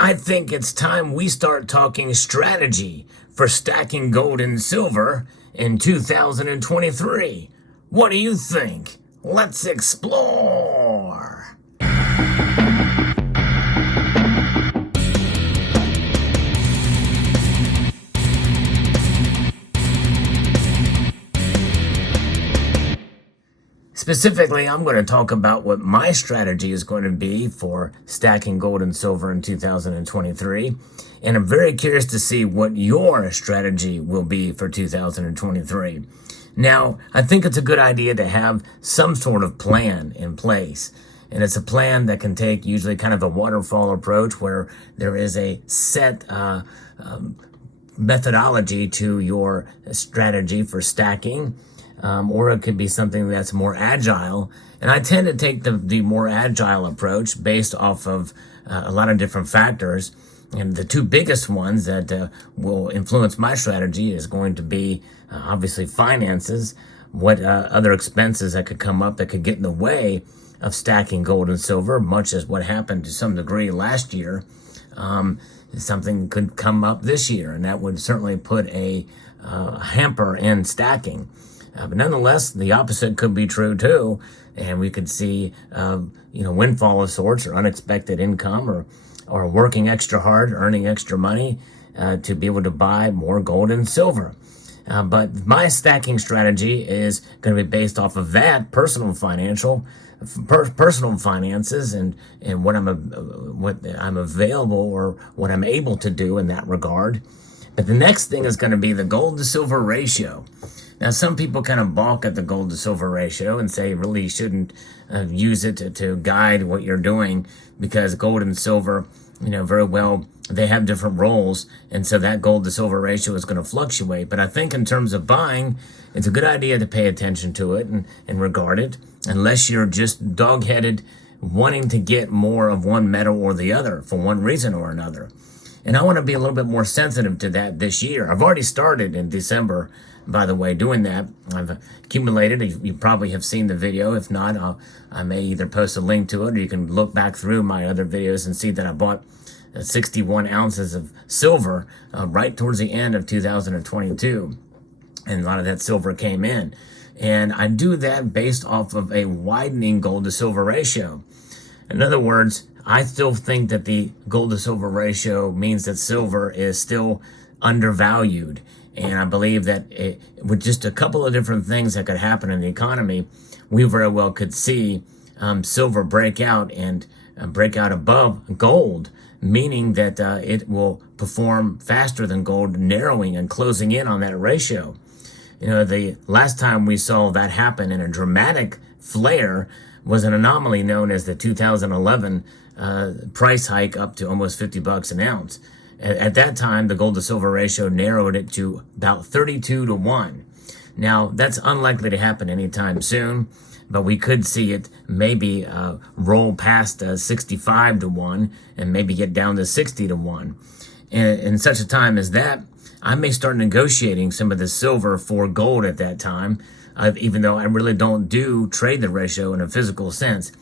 I think it's time we start talking strategy for stacking gold and silver in 2023. What do you think? Let's explore. Specifically, I'm going to talk about what my strategy is going to be for stacking gold and silver in 2023. And I'm very curious to see what your strategy will be for 2023. Now, I think it's a good idea to have some sort of plan in place. And it's a plan that can take usually kind of a waterfall approach where there is a set methodology to your strategy for stacking. Or it could be something that's more agile. And I tend to take the more agile approach based off of a lot of different factors. And the two biggest ones that will influence my strategy is going to be obviously finances, what other expenses that could come up that could get in the way of stacking gold and silver, much as what happened to some degree last year. Something could come up this year, and that would certainly put a hamper in stacking. But nonetheless, the opposite could be true too, and we could see, windfall of sorts or unexpected income or working extra hard, earning extra money to be able to buy more gold and silver. But my stacking strategy is going to be based off of that personal finances and what I'm available or what I'm able to do in that regard. But the next thing is going to be the gold to silver ratio. Now, some people kind of balk at the gold to silver ratio and say really you shouldn't use it to guide what you're doing because gold and silver, very well, they have different roles. And so that gold to silver ratio is going to fluctuate. But I think in terms of buying, it's a good idea to pay attention to it and regard it, unless you're just dog-headed wanting to get more of one metal or the other for one reason or another. And I want to be a little bit more sensitive to that this year. I've already started in December, by the way, doing that. I've accumulated. You probably have seen the video. If not, I may either post a link to it or you can look back through my other videos and see that I bought 61 ounces of silver right towards the end of 2022. And a lot of that silver came in. And I do that based off of a widening gold to silver ratio. In other words, I still think that the gold to silver ratio means that silver is still undervalued. And I believe that with just a couple of different things that could happen in the economy, we very well could see silver break out and break out above gold, meaning that it will perform faster than gold, narrowing and closing in on that ratio. The last time we saw that happen in a dramatic flare was an anomaly known as the 2011 price hike up to almost $50 an ounce. At that time, the gold to silver ratio narrowed it to about 32 to 1. Now, that's unlikely to happen anytime soon, but we could see it maybe roll past 65 to 1 and maybe get down to 60 to 1. And in such a time as that, I may start negotiating some of the silver for gold at that time, even though I really don't trade the ratio in a physical sense.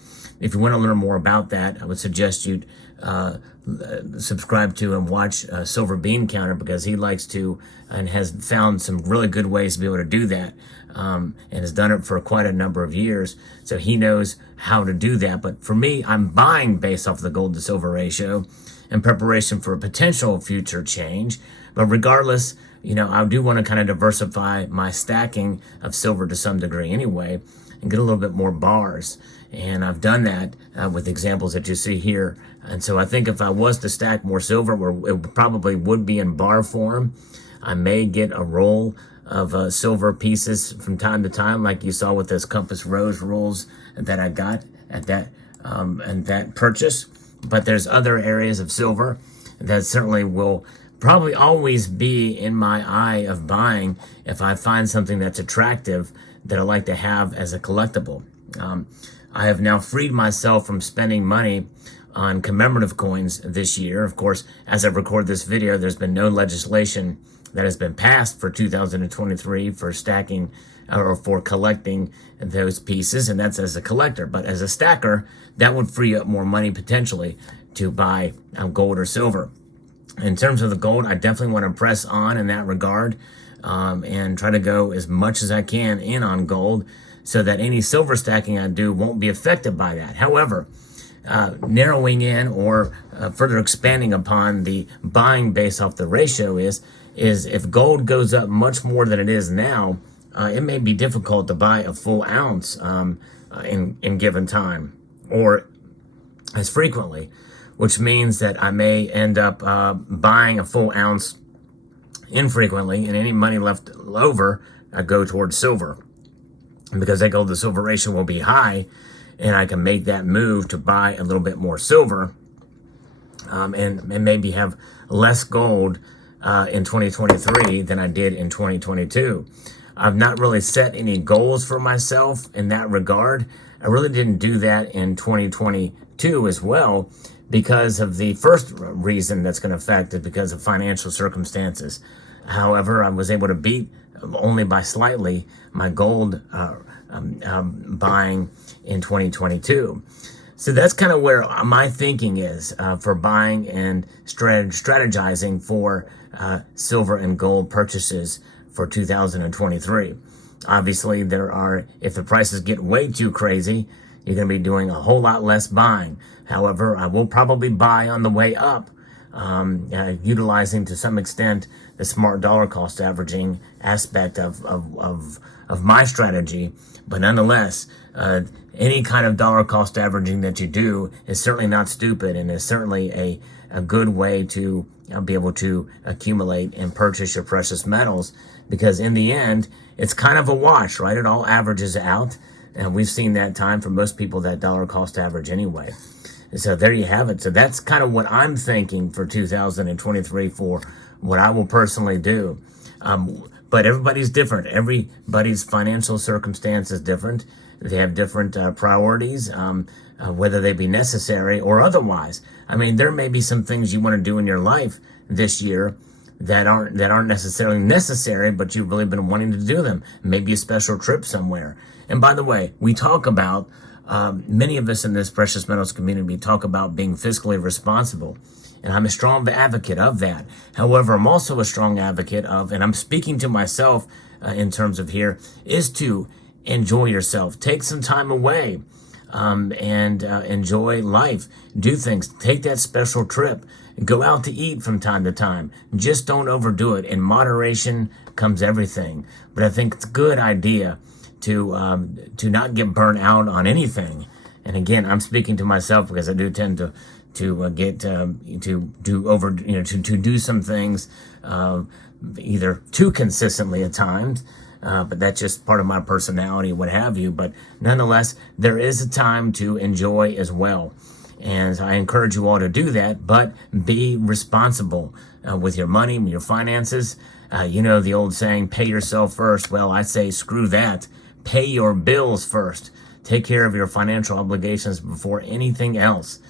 If you want to learn more about that, I would suggest you subscribe to and watch Silver Bean Counter, because he likes to and has found some really good ways to be able to do that, and has done it for quite a number of years. So he knows how to do that. But for me, I'm buying based off the gold to silver ratio in preparation for a potential future change. But regardless, I do want to kind of diversify my stacking of silver to some degree anyway and get a little bit more bars. And I've done that with examples that you see here. And so I think if I was to stack more silver, it probably would be in bar form. I may get a roll of silver pieces from time to time, like you saw with those Compass Rose rolls that I got at that purchase. But there's other areas of silver that certainly will probably always be in my eye of buying if I find something that's attractive that I like to have as a collectible. I have now freed myself from spending money on commemorative coins this year. Of course, as I record this video, there's been no legislation that has been passed for 2023 for stacking or for collecting those pieces, and that's as a collector. But as a stacker, that would free up more money potentially to buy gold or silver. In terms of the gold, I definitely want to press on in that regard, and try to go as much as I can in on gold so that any silver stacking I do won't be affected by that. However, narrowing in or further expanding upon the buying based off the ratio is if gold goes up much more than it is now, it may be difficult to buy a full ounce in given time or as frequently, which means that I may end up buying a full ounce infrequently, and any money left over, I go towards silver. And because that gold to silver ratio will be high, and I can make that move to buy a little bit more silver, and maybe have less gold in 2023 than I did in 2022. I've not really set any goals for myself in that regard. I really didn't do that in 2022 as well, because of the first reason that's going to affect it, because of financial circumstances. However, I was able to beat only by slightly my gold buying in 2022. So that's kind of where my thinking is for buying and strategizing for silver and gold purchases for 2023. Obviously, if the prices get way too crazy, you're going to be doing a whole lot less buying. However, I will probably buy on the way up, utilizing to some extent the smart dollar cost averaging aspect of my strategy. But nonetheless, any kind of dollar cost averaging that you do is certainly not stupid, and is certainly a good way to be able to accumulate and purchase your precious metals, because in the end, it's kind of a wash, right? It all averages out. And we've seen that time for most people, that dollar cost average anyway. So there you have it. So that's kind of what I'm thinking for 2023 for what I will personally do. But everybody's different. Everybody's financial circumstance is different. They have different priorities, whether they be necessary or otherwise. I mean, there may be some things you want to do in your life this year that aren't necessarily necessary, but you've really been wanting to do them. Maybe a special trip somewhere. And by the way, we talk about, many of us in this precious metals community talk about being fiscally responsible. And I'm a strong advocate of that. However, I'm also a strong advocate of, and I'm speaking to myself in terms of here, is to enjoy yourself. Take some time away and enjoy life. Do things. Take that special trip. Go out to eat from time to time. Just don't overdo it. In moderation comes everything. But I think it's a good idea to not get burnt out on anything. And again, I'm speaking to myself because I do tend to do some things either too consistently at times, but that's just part of my personality, what have you. But nonetheless, there is a time to enjoy as well. And I encourage you all to do that, but be responsible with your money, your finances. You know the old saying, pay yourself first. Well, I say screw that. Pay your bills first. Take care of your financial obligations before anything else.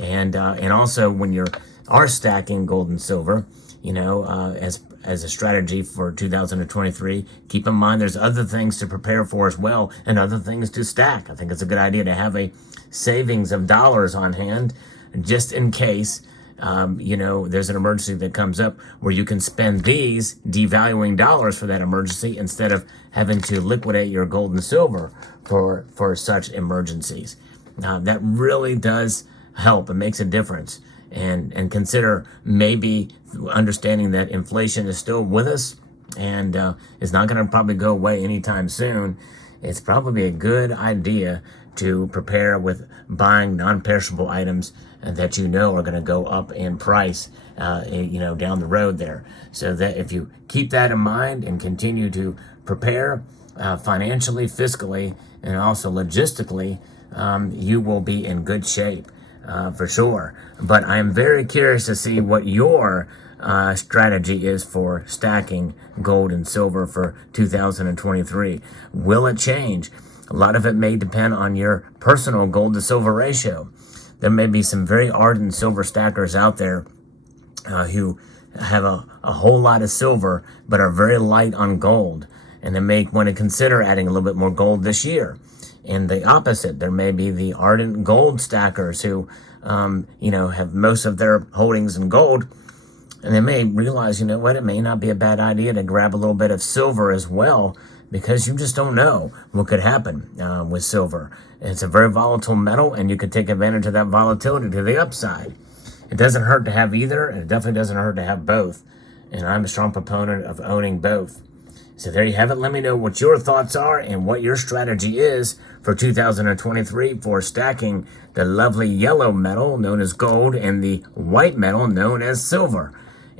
And also when you are stacking gold and silver, as a strategy for 2023, keep in mind there's other things to prepare for as well and other things to stack. I think it's a good idea to have a savings of dollars on hand just in case, there's an emergency that comes up where you can spend these devaluing dollars for that emergency instead of having to liquidate your gold and silver for such emergencies. That really does help. It makes a difference. And consider maybe understanding that inflation is still with us and is not going to probably go away anytime soon. It's probably a good idea to prepare with buying non-perishable items that are going to go up in price, down the road there. So that if you keep that in mind and continue to prepare financially, fiscally, and also logistically, you will be in good shape. For sure. But I am very curious to see what your strategy is for stacking gold and silver for 2023. Will it change? A lot of it may depend on your personal gold to silver ratio. There may be some very ardent silver stackers out there who have a whole lot of silver but are very light on gold, and they may want to consider adding a little bit more gold this year. And the opposite, there may be the ardent gold stackers who have most of their holdings in gold. And they may realize, you know what, it may not be a bad idea to grab a little bit of silver as well, because you just don't know what could happen with silver. It's a very volatile metal, and you could take advantage of that volatility to the upside. It doesn't hurt to have either, and it definitely doesn't hurt to have both. And I'm a strong proponent of owning both. So there you have it. Let me know what your thoughts are and what your strategy is for 2023 for stacking the lovely yellow metal known as gold and the white metal known as silver.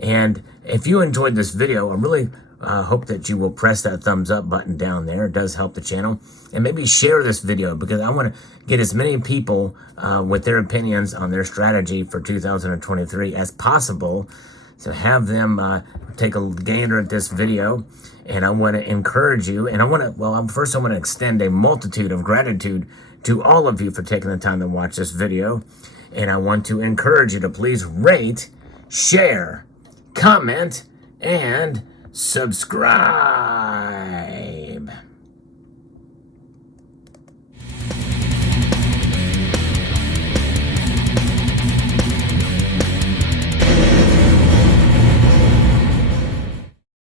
And if you enjoyed this video, I really hope that you will press that thumbs up button down there. It does help the channel. And maybe share this video, because I want to get as many people with their opinions on their strategy for 2023 as possible. So have them take a gander at this video. And I want to encourage you. And I want to extend a multitude of gratitude to all of you for taking the time to watch this video. And I want to encourage you to please rate, share, comment, and subscribe.